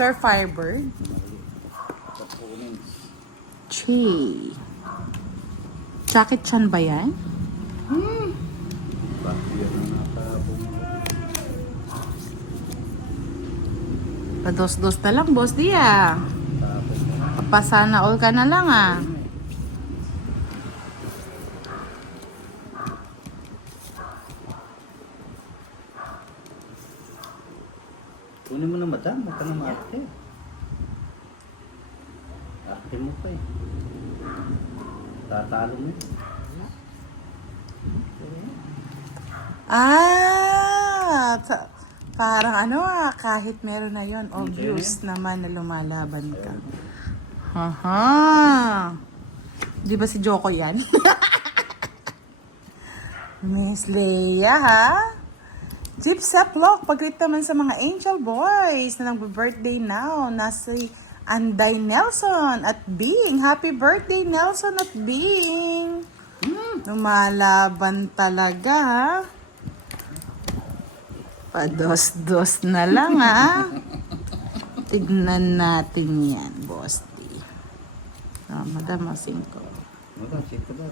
Sir Firebird. Chi. Jacket chan ba yan? Pados-dos na lang, boss Dia. Papasana all ka na lang ah. Kunin mo na madam, huwag ka na maarte. Arte mo pa eh. Tatalo mo eh. Parang ano kahit meron na yon obvious naman na lumalaban ka. Haha. Di ba si Joko yan? Miss Leia ha? Gypsap Lock, pag-greet naman sa mga Angel Boys na nag-birthday now. Nasa Anday Nelson at Bing. Happy birthday Nelson at Bing. Lumalaban talaga ha. Pados-dos na lang ha. Tignan natin yan, Boss D. Oh, Madam, 5. Madam, 5 ba?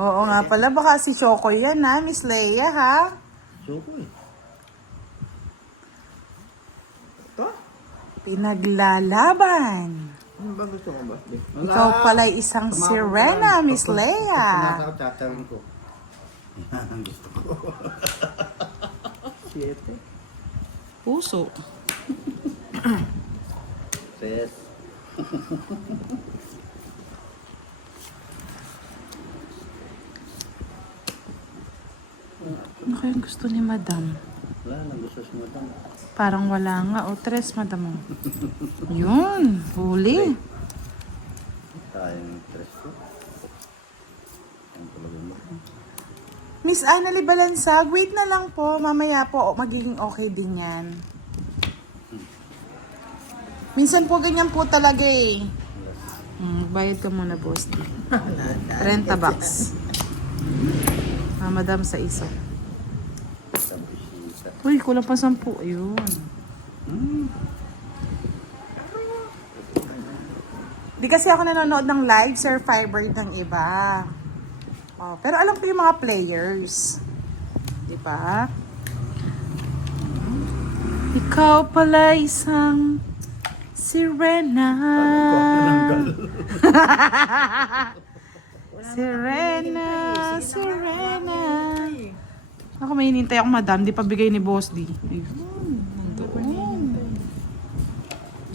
Oo nga pala, baka si Choco yan ha, Miss Leia ha. Choco eh. Ito? Pinaglalaban. Ano ba gusto mo ba? Ikaw pala'y isang sirena, Miss Leia. Pag tatarin ko. Yan ang gusto ko. 7. Puso. Ses. Ano kayang gusto ni Madam? Wala nang gusto si madam. Parang wala nga. O, 3, Madam. Yun, huli. Tayo ng tres ko. Ang talaga mo. Miss Annalie Balansag, wait na lang po. Mamaya po, magiging okay din yan. Minsan po ganyan po talaga eh. Bayad ka muna, boss. 30 bucks. Madam sa iso. Uy, kulang pa 10. Ayun. Di kasi ako nanonood ng live, Sir Firebird ng iba. Oh, pero alam ko yung mga players. Di ba? Ikaw pala isang sirena. Sirena, sirena. Ako may hinintay akong madam, di pa bigay ni Boss D. Ayun, nandoon.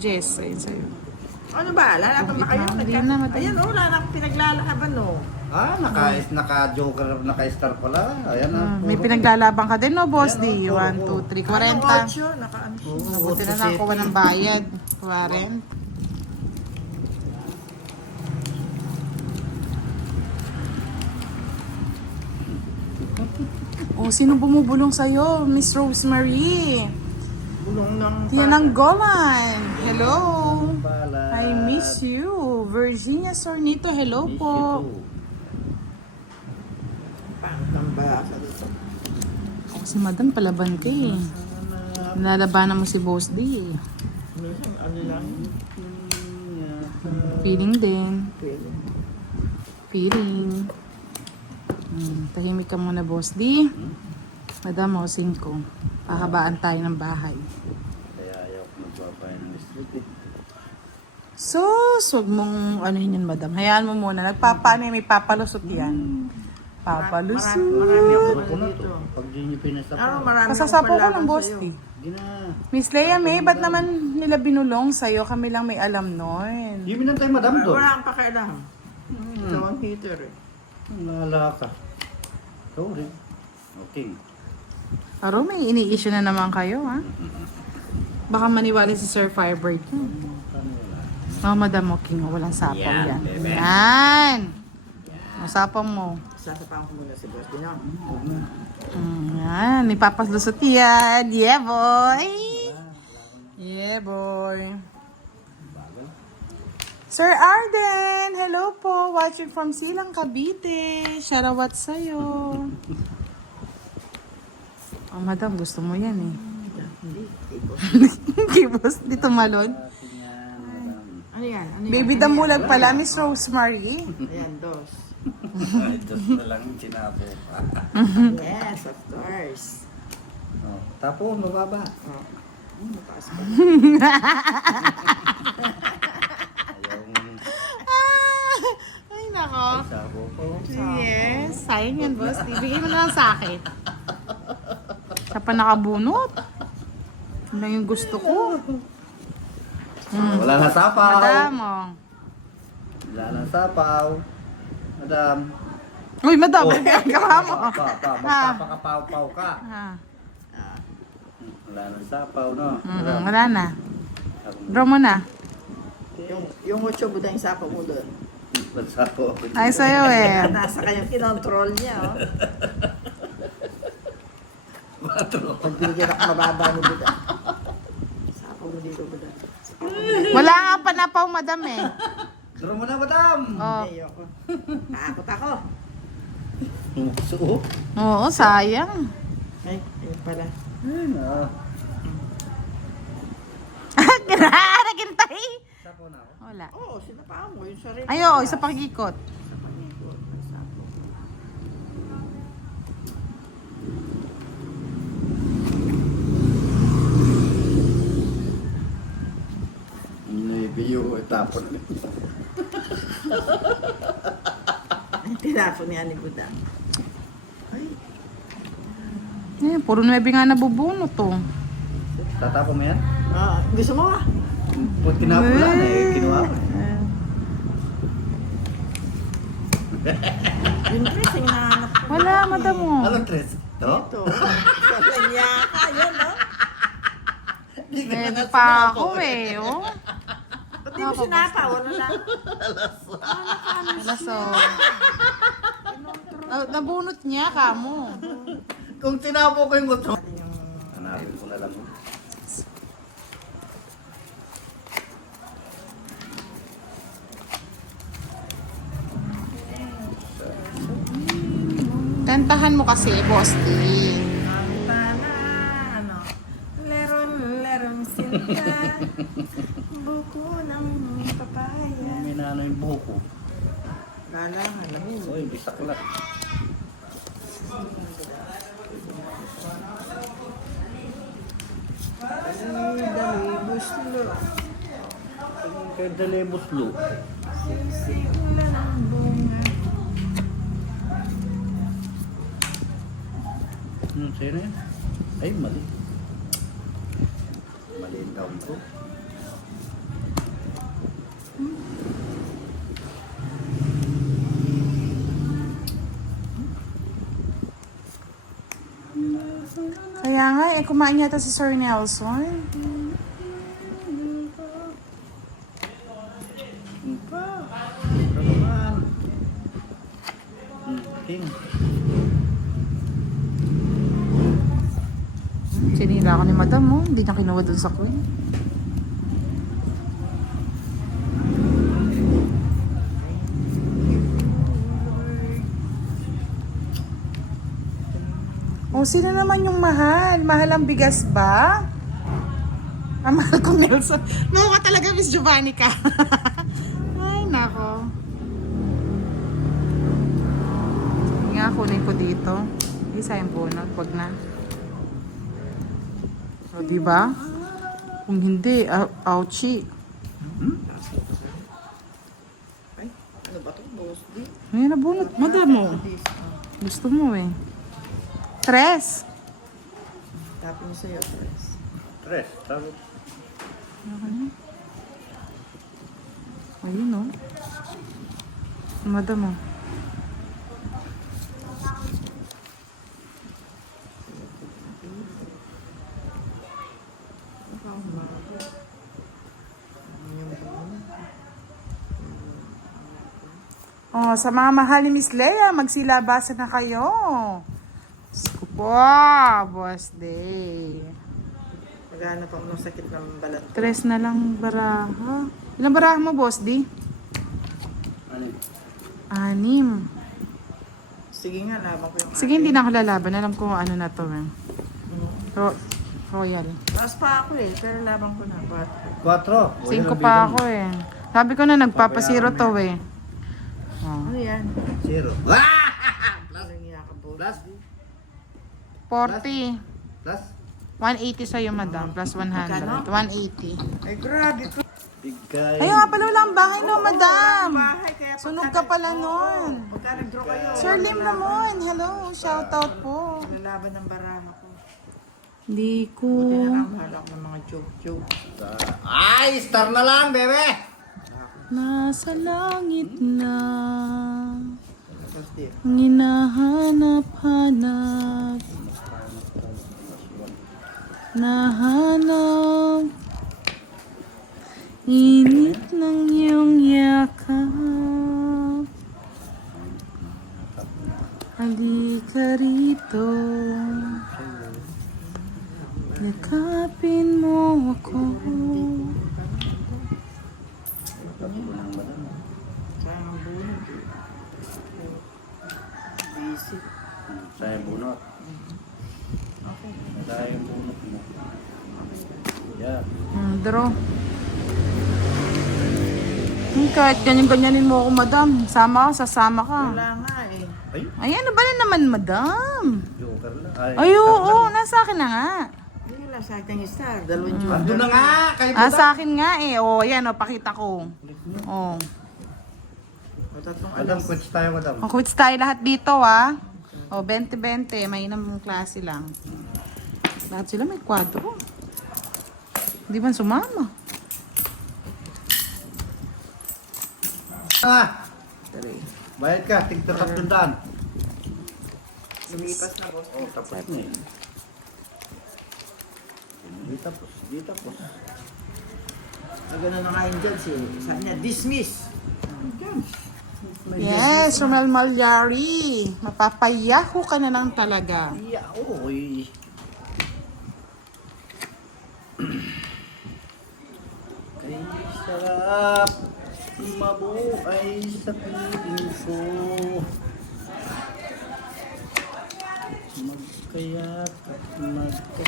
Jess, ayun sa'yo. Ano ba? Lalaban ba kayo? Hindi na, madam. Ayan wala na akong pinaglalaban Ah, naka-joker, naka-star pala. Ayan na. May pinaglalaban ka din, no, Boss D? Ayan, 1, 2, 3, 40. Naka-ano siya? Mabuti na nakuha ng bayad. 40. Oh, sino bumubulong sa'yo? Miss Rosemary. Bulong ng... Yan ang Golan. Hello. Balat. I miss you. Virginia Sornito, hello Miss po. you too. Pangtang ba sa dito? Oh, si Madam palaban ka eh. Nalalabanan mo si Boss D eh. Minsan ano lang. Feeling din. Pwede. Feeling. Tahimik ka muna, Boss D. Madam, 5. Pahabaan tayo ng bahay. Kaya ayaw ko magbabay ng street eh. Sus, wag mong anuhin yan, Madam. Hayaan mo muna. Nagpapanay, may papalusot yan. Papalusot. Marami ako Ako na to. dito. Pag di nyo pinasapa. Ano, marami Pasasapo ko panlaban ng Boss sa'yo. D. Hindi na. Miss Leia May, ba't naman nila binulong sa'yo? Kami lang may alam nun. Hindi minantay madam doon. Wala kang pakialam. Ikaw ang hater eh. Nalala ka. Sorry. Okay. Aro, may ini-issue na naman kayo, ha? Baka maniwala si Sir Firebird. Oh, Madam King, walang sapaw yan. Yan! Masapang mo. Sasapahan ko muna si Boss Dino. Yan, ipapaslusot yan. Yeah, boy! Yeah, boy. Sir Arden, hello po. Watching from Silang, Cavite. Sharawat sa'yo. Oh, Madam, gusto mo yan eh. Hindi, ikaw Kay Boss Di tumalon. Atin yan, madam. Ano yan? Ano yan? Baby Ano damulag yan? pala, Miss Rosemary. Ayan, dos. Ay, Diyos na lang yung sinabi. Yes, of course. Oh, tapos, mababa. Oh. Mataas pa. Ayaw Ay, nako. ay, sabo ko. Yes, sayang yan, Boss. Ibigay mo na lang sa akin. Siya pa nakabunot. Yun lang yung gusto ko. Wala na sapaw. Madam, oh. Wala na sapaw. Madam. Uy, madam, Oh. ano ginagawa mo? Magpapakapaw-paw ka. Ah, Wala na sapaw, no? Madam. wala na. Draw mo na. Yung 8 buda yung sapo mo doon. Ba't sapaw? Ay, sa'yo eh. Nasa kanyang kinontrol niya, oh. Matro. Pagbigyan ako mababa ni Buda. Sapo mo dito, Buda. Wala nga panapaw, madam eh. Draw mo na, madam. Oh. Ayoko. Takot ako. So, Oo, sayang. Ay, ayun pala. ayun na. Naghintay. Sapaw na ako. Wala. Oo, sinapaan mo. Yung sarili. Ay, oo, isa pang ikot. Sa pangikot ng sapo. Nabiyo, tapon. Ay, tinapon niya ni Buda. Ay, Eh, puro 9 nga nabubunot to. Tatapon mo yan? gusto mo ah? Pag tinapon lang eh, kinuha ko. Yung dressing na hanap ko. Wala, madam mo. Anong tres? Ito? Ito. Sa kanya ka, yan no? Meron pa ako eh, oh. Ba't di mo sinapa? Wala na. Wala, so. Nabunot niya, kamo. Kung tinapo ko yung gusto. Yung Hanapin ko na lang. Kantahan mo kasi, Boss D. kanta na, ano, lerong sinta, buko ng papaya. May nano yung buhok ko. Gala, alam mo. Uy, bisak lang. Dali, buslo. Kaya dalebos lo. Sisimula ng bunga. Sino yan? Ay, mali. Mali yung count ko. Kaya nga, eh, kumain yata si Sir Nelson. Ito naman. King. Sinira ako ni madam mo, hindi niya kinuha dun sa queen. Oh, sino naman yung mahal? Mahal ang bigas ba? Ah, mahal ko Nelson. No ka talaga, Miss Giovanni ka. Ay, nako. Sige nga, kunin ko dito. Isa yung bunot, wag na. O, diba? Kung hindi, ouchie. Ay, ano ba ito? Boss D? Ngayon na bunot. Madam mo. Gusto mo eh. Tres. Tapin niyo sa'yo, Tres. Tres. Tapos. Ayun o. Madam mo. Oh, sa mga mahal ni Miss Leia, magsilabasan na kayo. Wow, boss day. Maghanap ako ng sakit ng balat ko. Tres na lang baraha. Ilang baraha mo, boss D? Ano yun? 6. Sige nga, laban ko yung Sige, hindi na ako lalaban. Alam ko ano na to. Eh. So, Royal. Taas pa ako eh, pero laban ko na. 4. 5 pa ako eh. Sabi ko na nagpapasiro to eh. Oh. Ano yan? 0. Walang iya ka po. Plus? 40. Plus? 180 sa'yo, madam. Plus 100. Magkano? 180. Ay, grabe ko. Bigay. Ayun nga pala, wala ang bahay no, madam. Bahay, kaya Sunog ka pala nun. Pagka nag-draw kayo. Sir Lim naman. Hello, shout out po. Lalaban ng baraha ko. Hindi ko. Buti na lang mahal ako ng mga joke. Ay, star na lang, bebe! Nasa langit na Kasi, ang hinahanap-hanap. Nahanap init ng iyong yakap. Halika rito, yakapin mo ako. sayang ang bunod. Busy. Sayang bunot. Sayang bunot mo. Yeah. Draw. Kahit ganyan-ganyanin mo ako, madam. Sama ka, sasama ka. Wala nga eh. Ay, Ay, ano ba na naman, madam? joker lang. Ay, oo, nasa akin na nga. Hindi lang sa akin yung star. Dalawang joke. Ando na nga, kayo Sa akin nga eh. O, yan, o, pakita ko. O. O, tatlong Madam, alas. quits tayo, madam. O, quits tayo lahat dito, ah. O, 20-20. Mainam yung klase lang. Lahat sila may kwadro. Hindi man sumama. Ah, Tari. bayad ka, tig-300. Lumipas na, boss. Oh, tapos na eh. Di tapos, di tapos. Nagano na nga yung judge eh. Saan niya? Dismiss. Yes, Romel Malyari. Mapapayaho ka na lang talaga. Iya, oy. Kay sarap mabuhay sa piling ko. Magkayak at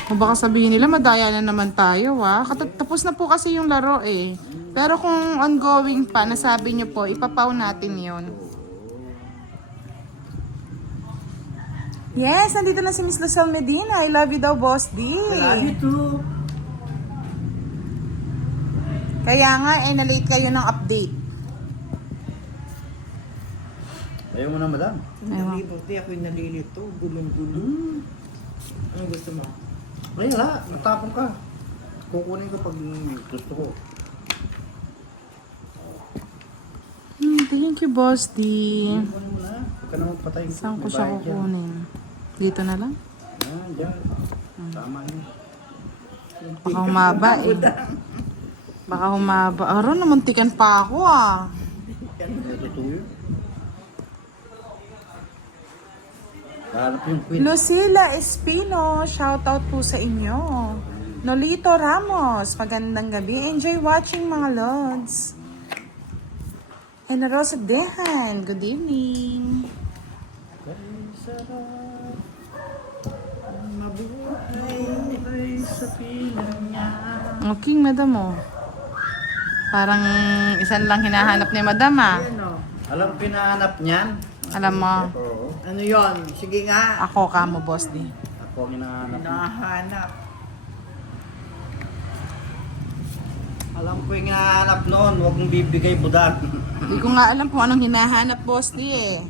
Kung baka sabihin nila, madaya na naman tayo, ah. Tapos na po kasi yung laro, eh. Pero kung ongoing pa, nasabi niyo po, ipapaw natin yun. Yes, nandito na si Miss Lucelle Medina. I love you daw, Boss D. too. Kaya nga, eh, na-late kayo ng update. Ayaw mo na, madam. Nalibot. Di ako yung nalilito. Gulong-gulo. Ano gusto mo? Ay, hala, natapon ka. Kukunin ko pag gusto ko. Thank you, Boss D. Kukunin mo na. Huwag ka na magpatay. Saan ko May siya bayad yan. kukunin? Dito na lang? Ah, dyan. Tama yun. Baka humaba, eh. Baka humaba. Aron, namuntikan pa ako, ah. Totoo yun. Hanap yung queen. Lucila Espino, shoutout po sa inyo. Nolito Ramos, magandang gabi. Enjoy watching, mga lods. And Rosa Dehan, good evening. Mabuhay sa pilang niya. Okay, madam, oh. Parang isan lang hinahanap ni madam, ah. Ayan o. Alam pinahanap niyan? Alam mo, Oo. Ano yon? Sige nga. ako ka mo, Boss D. Ako ang hinahanap niya. Nahanap. Alam ko yung hinahanap noon. Huwag mong bibigay budak. Hindi ko nga alam kung anong hinahanap, Boss D, eh.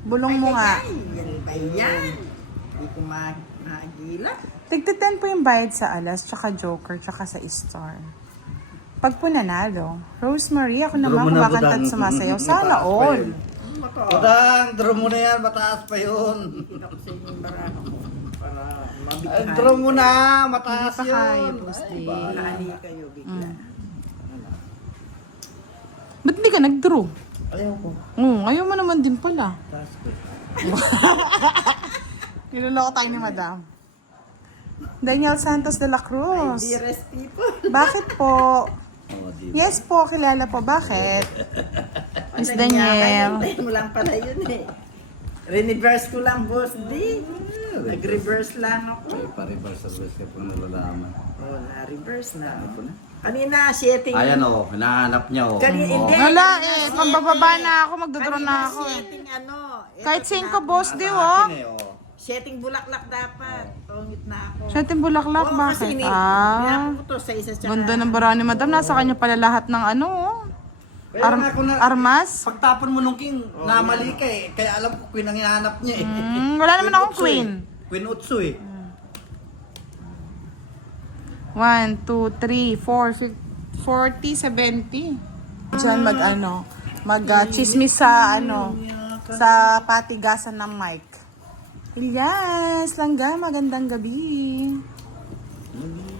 Bulong mo nga. Ay, yan ba yan? Hindi ko maagila. Tigti 10 po yung bayad sa alas, tsaka joker, tsaka sa star. Pag po nanalo, Rosemary, ako naman Draw mo na, kumakanta at budang. sumasayaw. Sana Mataas pa all. yun. Budang, draw mo na yan. Mataas pa yun. Ako sa inyong baraha ko. Para Ay, mabigyan. draw mo na. Mataas Hindi pa kaya, yun. Boss D. Ay, bahala. Lali kayo bigla. Ba't hindi ka nag-draw? Ayaw ko. Ayaw mo naman din pala. Taas ko. Niloloko tayo ni Madam. Daniel Santos de la Cruz. Dearest people. Bakit po? Oh, di. Yes po, kilala po. Bakit? Miss Ano niya, Daniel. kaya mo lang pala yun eh. Reverse ko lang, boss. Di. Nag-reverse lang ako. Ay, pa-reverse ka kung nalalaman. Oh, na-reverse na. Ito na. Kanina, setting. Ayan o, hinahanap niya o. Kanina, hindi. Wala eh. Pambababa na ako, magdodraw na ako eh. Setting ano. Kahit ito 5 na- boss di Sa oh. akin eh, o. Setting bulaklak dapat. Tungit na ako. Sa ating bulaklak, Oo, bakit? kasi Ah, ko to sa isa tsaka. ganda ng bara ni madam. Nasa kanya pala lahat ng ano oh. Kaya nga kung na- Armas. Pagtapon mo nung king, namali ka eh. Kaya alam ko, queen ang hinahanap niya eh. Wala naman akong Utsu queen. eh. Queen Utsu eh. 1, 2, 3, 4, 40, 70. Diyan chismis sa sa patigasan ng mic. Ilyas, langga, magandang gabi.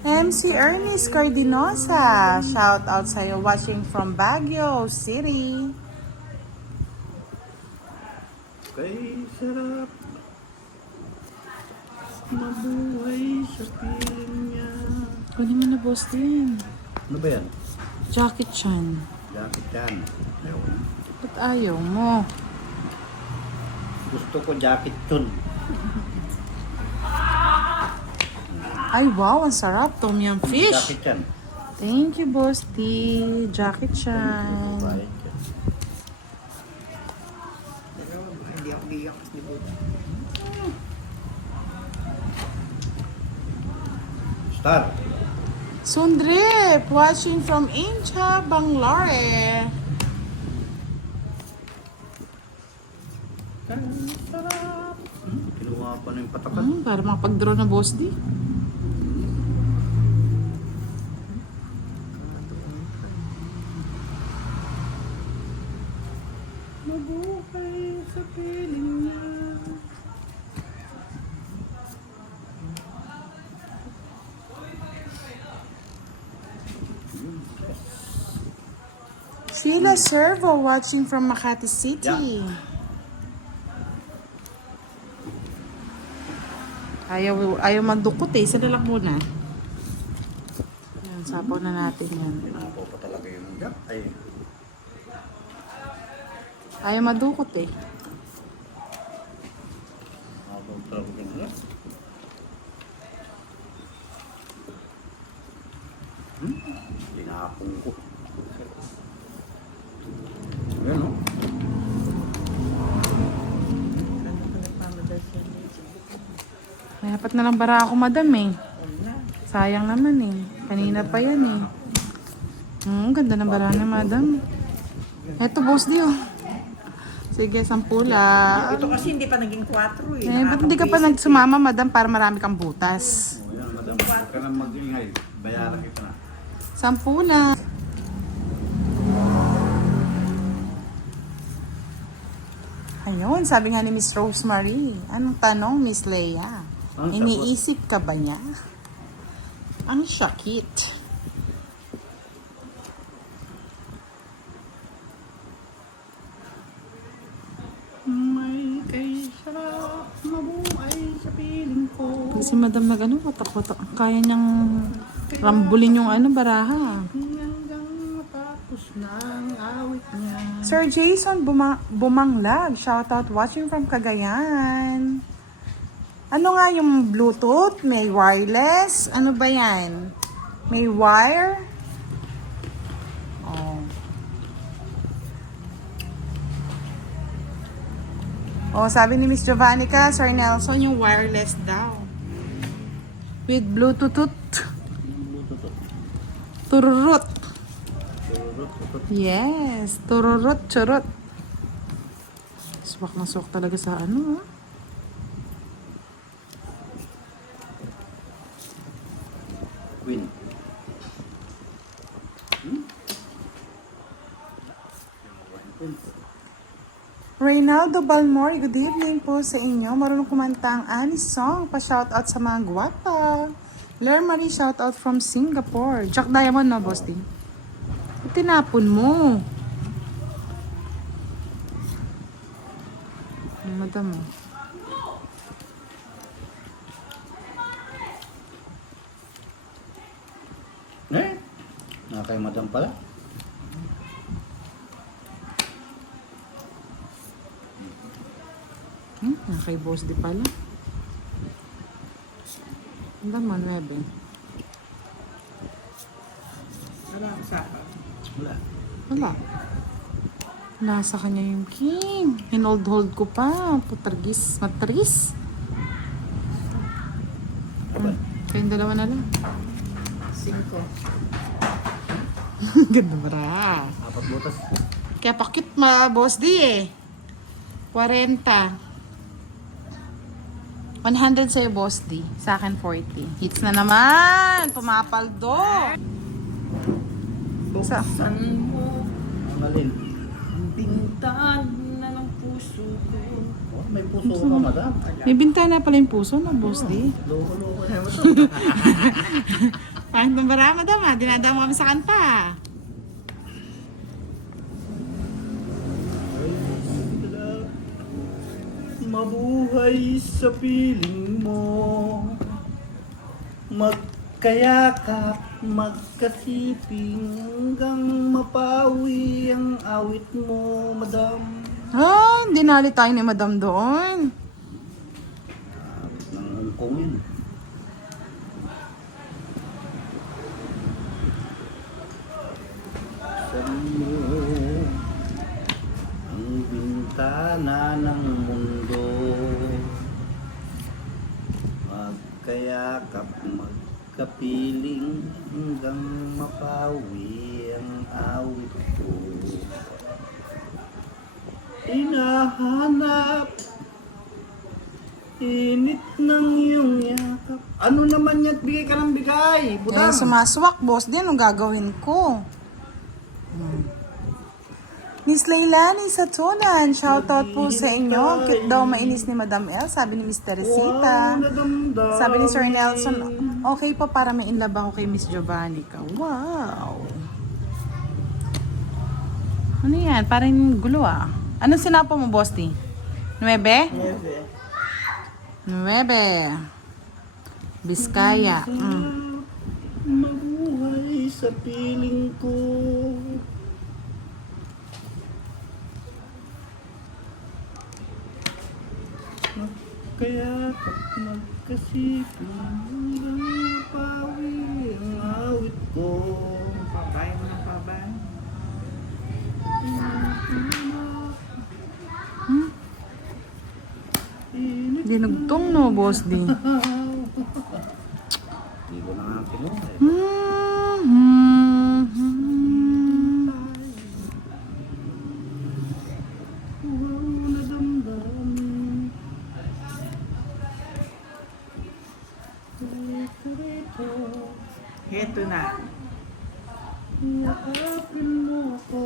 MC Ernest Cardinosa, shout out sa'yo, watching from Baguio City. Kay sarap mabuhay sa piling niya. Kunin mo na boss din. Ano ba yan? Jackie Chan. Jacket yan. Ayaw ko na. Ba't ayaw mo? Gusto ko jacket yun. Ay wow, ang sarap. Tom Yum fish. Jacket yan. Thank you, Boss T. Jackie Chan. Bayad yan. Hindi ako biyak kasi di ba? Star. Sundrip, watching from Incha, Banglore. Sarap. Kinuha pa na yung patakan. Para makapag-draw na Boss D. Mabuhay sa piling niya. Sheila Servo, watching from Makati City. Ayaw magdukot eh. Isa na lang muna. Yan, sapaw na natin yan. Pinapo pa talaga yung gap. Ay, Ayaw madukot eh. habang talaga yung gap. Tinapong ko. Ayan o. May apat na lang bara ako, madam eh. Sayang naman eh. Kanina pa yan eh. Ganda ng bara ni madam. Eto, boss di oh. Sige, 10 lang. Ito kasi hindi pa naging 4 eh. Ba't hindi ka pa nagsumama, madam, para marami kang butas? O yan, madam. Huwag ka nang mag-ingay. Bayaran kita na. 10 lang. Ayun, sabi nga ni Miss Rosemary. Anong tanong, Miss Leia? Ang Iniisip ka ba niya? Ang sakit. May kay sarap mabuhay sa piling ko. Kasi madam nag watak-watak. Kaya niyang rambulin yung baraha. Hanggang matapos na ang awit niya. Sir Jason Bumanglag, shoutout watching from Cagayan. Ano nga yung Bluetooth? May wireless? Ano ba yan? May wire? Oh. Oh, sabi ni Miss Jovannica, Sir Nelson, yung wireless daw. With Bluetooth. Tururut. Yes, tururut, churut. Swak na swak talaga sa ah. Queen. Reynaldo Balmore, good evening po sa inyo. Marunong kumanta ang Annie's song. Pa-shoutout sa mga guwapa. Lair Marie, shoutout from Singapore. Jack Diamond, no, boss din? Tinapon mo. Ay, madam. Nakay madam pala. Kay boss di pala. Ang mo, 9. Wala ang saka. Wala. Wala. Nasa kanya yung king. Hinold-hold ko pa. Putragis. Matris. Kayong dalawa na lang. 5. Ganda bara. 4 butas. Kaya pakit boss di eh. 40. 100 sa'yo, boss D. Sa akin, 40. Hits na naman! Pumapaldo! Sa, Buksan mo Ang alin? ang bintana ng puso ko. Oh, may puso ka, madam. may bintana pala yung puso na, boss D. Loko-loko na mo to. Parang tambara, madam ha. Dinadama kami sa kanta. Mabuhay sa piling mo, magkayakap, magkasiping, hanggang mapawi ang awit mo, madam. Ah, hindi nali tayo ni madam doon. Ng Hong Kong yun. Sa'yo ang bintana ng mundo, magkayakap, magkapiling, hanggang mapawi ang awit ko. Hinahanap init ng iyong yakap. Ano naman yan? Bigay ka ng bigay. Yan, Budang. sumaswak, boss D. Anong gagawin ko? Miss Leilani sa Tunan, shoutout po sa inyo. Cute daw mainis ni Madam L, sabi ni Miss Teresita. Wow, nadamdamin. Sabi ni Sir Nelson, okay po para may inlove ako kay Miss Giovannica. Wow! Ano yan? Parang gulo ah. Anong sinapo mo, boss D? 9? 9. Biskaya. Mabuhay sa piling ko. Kaya magkasipin, hanggang mapawi ang awit ko. Pabay mo ng pabay. Init. Dinugtong no, boss D. Hindi ko na nga kinuha eh. Wow, nadamdamin. Heto na. Yakapin mo ako.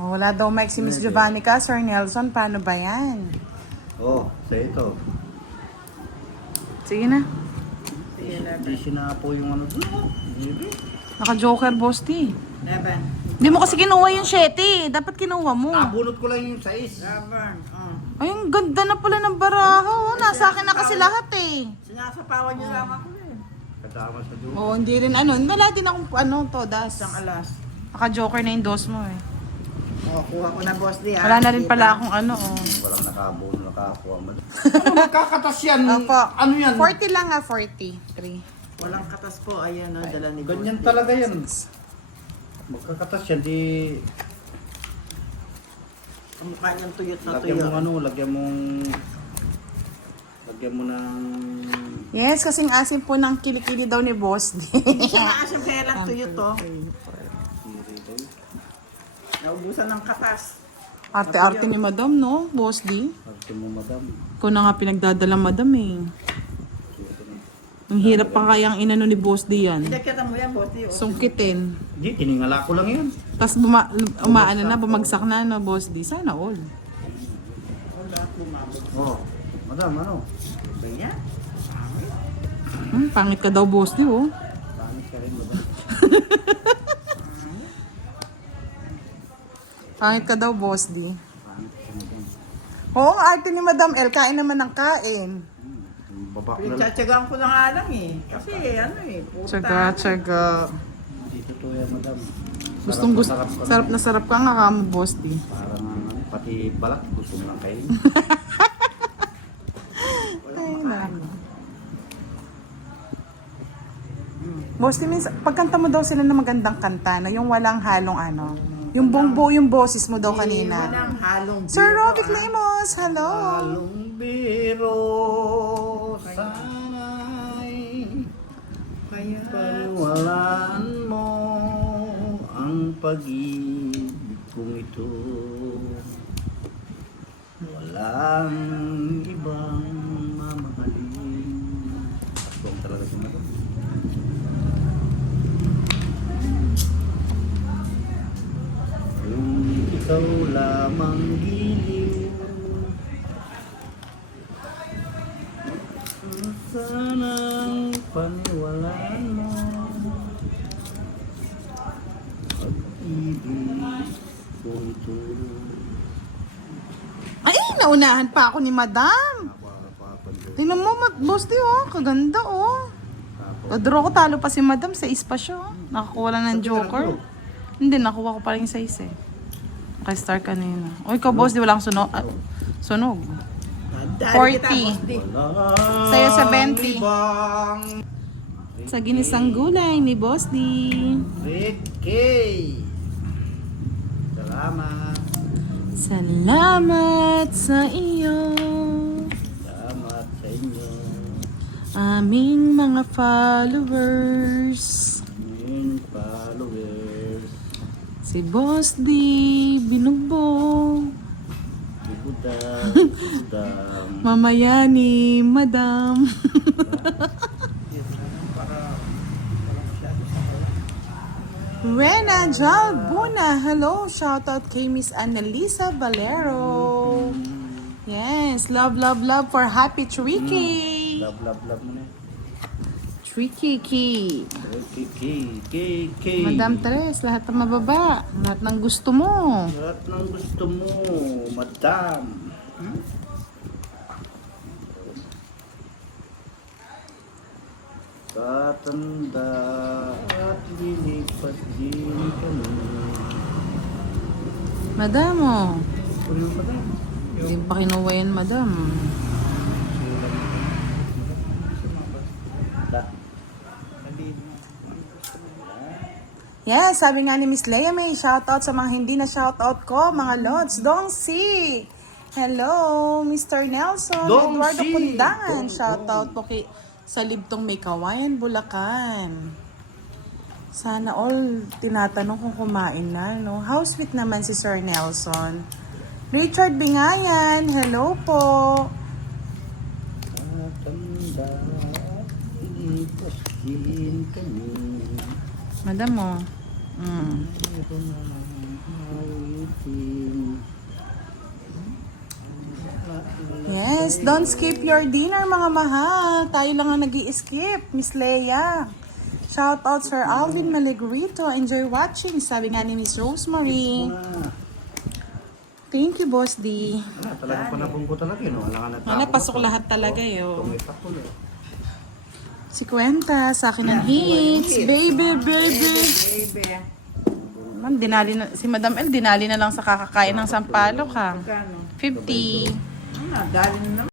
Oh, wala daw mic si Miss Giovannica. Sir Nelson, paano ba yan? Oh, sa ito. Sige na. Hindi sinapo yung ano doon. Hindi. Naka-joker, boss D. 11. Hindi mo kasi kinuha yung 7. Dapat kinuha mo. Nabunot ko lang yung 6. 11. Ay, ang ganda na pala ng baraha. Oh, nasa akin na kasi lahat eh. Sinasapawan niyo lang ako eh. Kasama sa doon. Oh, hindi rin ano. Wala din akong todas. Isang alas. Naka-joker na yung dos mo eh. O, kuha ko na boss di. Wala na rin pala akong ano oh. Walang nakabuno, nakakuha mo. Ano magkakatas yan? Opo. Ano yan? 40 lang 43. Walang katas po. Ayan o, dala ni boss. Ganyan talaga yan. Magkakatas yan, di... Kamukha niyang tuyot na Lagyan tuyot. mo ano, lagyan mo ng... Yes, kasing asim po ng kilikili daw ni boss D. Hindi siya maasim kaya lang tuyot to. Naubusan ng katas. Arte-arte ni madam, no? Boss D. Arte mo, madam. Ko na nga pinagdadala madam eh. Ang hirap pa kayang inano ni boss D yan. Pinagkita mo yan, boss di. Sungkitin. Di, tiningala ko lang yan. Tapos umaano na, bumagsak na, no, boss D. Sana all. Wala, bumabog. Oh, madam, ano? Ba yan? Pangit ka daw, boss D, oh. Pangit ka rin, madam. Pangit ka daw, boss D. Pangit ka, madam. Oo, ang arte ni Madam El, kain naman ng kain. Babak na lang. Pinagtsatsagaan ko na nga lang eh. Kasi ano eh, puta. Tsaga. Dito to yan, madam. Gustong gusto. Sarap na sarap ka nga kamo, boss D. Parang pati balat, gusto mo lang kayo. Boss, means pagkanta mo daw sila ng magandang kanta na yung walang halong ano. Yung buong yung boses mo daw kanina. Walang halong Sir biro, Rovic Lemos, hello. Halong biro, sana'y Kaya paniwalaan mo ang pag-ibig kong ito. Walang ibang mamahalin. Aswang talaga si Madam. Kung ikaw lamang giliw, sana'y paniwalaan mo pag-ibig ko ito. Ay, naunahan pa ako ni Madam. Tingnan mo, boss, di oh. Kaganda, oh. Draw ko, talo pa si Madam sa ispa siya. Oh. Nakakuha lang ng joker. Hindi, nakuha ko pa rin sa isa eh. Okay, star kanina. O, ikaw, boss, di walang sunog. Sunog. 40. Sa'yo sa 20. Sa ginisang gulay ni Boss D. Ricky! Salamat! Salamat sa iyo. Salamat sa inyo. Aming mga followers. Aming followers. Si Boss D. Binugbog. Si Budang. Budang. Mamaya ni Madam. Rena Jalbuna, hello. Shoutout kay Miss Annalisa Valero. Yes, love, love, love for Happy Tricky. Love, love, love mo na. Tricky Key. Ricky. Madam Tres, lahat ng mababa. Lahat ng gusto mo. Lahat ng gusto mo, Madam. Tatanda at lilipat din kami. Madam, oh. Ano yung Madam? Hindi pa kinuha yan, Madam. Yes, sabi nga ni Miss Leia May, shoutout sa mga hindi na shoutout ko, mga lods. Dong Si! Hello, Mr. Nelson, Dong Eduardo Si! Pundangan. Dong, Shoutout po kay sa Libtong May Kawayan, Bulacan. Sana all tinatanong kung kumain na, no? How sweet naman si Sir Nelson. Richard Bingayan, hello po. Tatanda at lilipat din kami. Madam mo. Meron na awitin. Yes, don't skip your dinner mga mahal. Tayo lang ang nag-i-skip, Miss Leia. Shout out Sir Alvin Malegrito. Enjoy watching. Sabi nga ni Miss Rosemary. Thank you, Boss D. Talagang panapong ko talaga yun. Wala, pasok lahat talaga yun. Tumitak ko na. Si Kwenta, sa akin ang hits. Baby, baby. baby. Man, dinali na, si Madam El, dinali na lang sa kakakain ng sampalok ha. Magkano? 50. Dali na naman.